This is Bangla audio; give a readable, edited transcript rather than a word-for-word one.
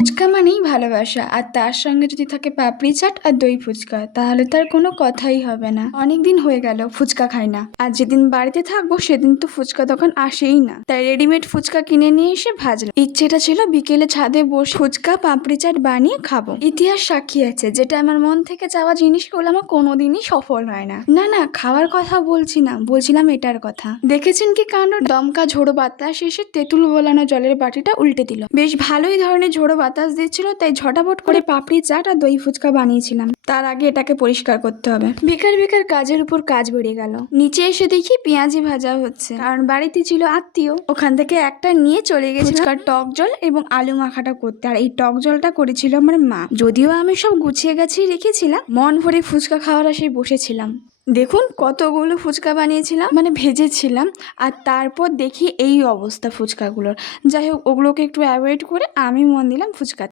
ফুচকা মানেই ভালোবাসা, আর তার সঙ্গে যদি থাকে পাপড়ি চাট আর দই ফুচকা, তাহলে তার কোনো কথাই হবে না। অনেকদিন হয়ে গেল ফুচকা খাই না, আর যেদিন বাড়িতে থাকবো সেদিন তো ফুচকা তখন আসেই না, তাই রেডিমেড ফুচকা কিনে নিয়ে এসে ভাজলাম। ইচ্ছেটা ছিল বিকেলে ছাদে বসে ফুচকা পাপড়ি চাট বানিয়ে খাবো। ইতিহাস সাক্ষী আছে, যেটা আমার মন থেকে চাওয়া জিনিসগুলো আমার কোনোদিনই সফল হয় না। না না, খাওয়ার কথা বলছি না, বলছিলাম এটার কথা। দেখেছেন কি কাণ্ড, দমকা ঝোড়ো বাতাস এসে তেঁতুল গলানো জলের বাটিটা উল্টে দিল। বেশ ভালোই ধরনের ঝোড়ো বাতাস দিচ্ছিল, তাই ঝটাপট করে পাপড়ি চাট আর দই ফুচকা বানিয়েছিলাম। তার আগে এটাকে পরিষ্কার করতে হবে। বেকার বেকার কাজের উপর কাজ বেড়ে গেল। নিচে এসে দেখি পেঁয়াজি ভাজা হচ্ছে, কারণ বাড়িতে ছিল আত্মীয়, ওখান থেকে একটা নিয়ে চলে গেছে ফুচকার টক জল এবং আলু মাখাটা করতে। আর এই টক জলটা করেছিল আমার মা, যদিও আমি সব গুছিয়ে গাছিয়ে রেখেছিলাম। মন ভরে ফুচকা খাওয়ার আশায় বসেছিলাম। দেখুন কতগুলো ফুচকা বানিয়েছিলাম, মানে ভেজেছিলাম, আর তারপর দেখি এই অবস্থা ফুচকাগুলোর। যাই হোক, ওগুলোকে একটু অ্যাভয়েড করে আমি মন দিলাম ফুচকা।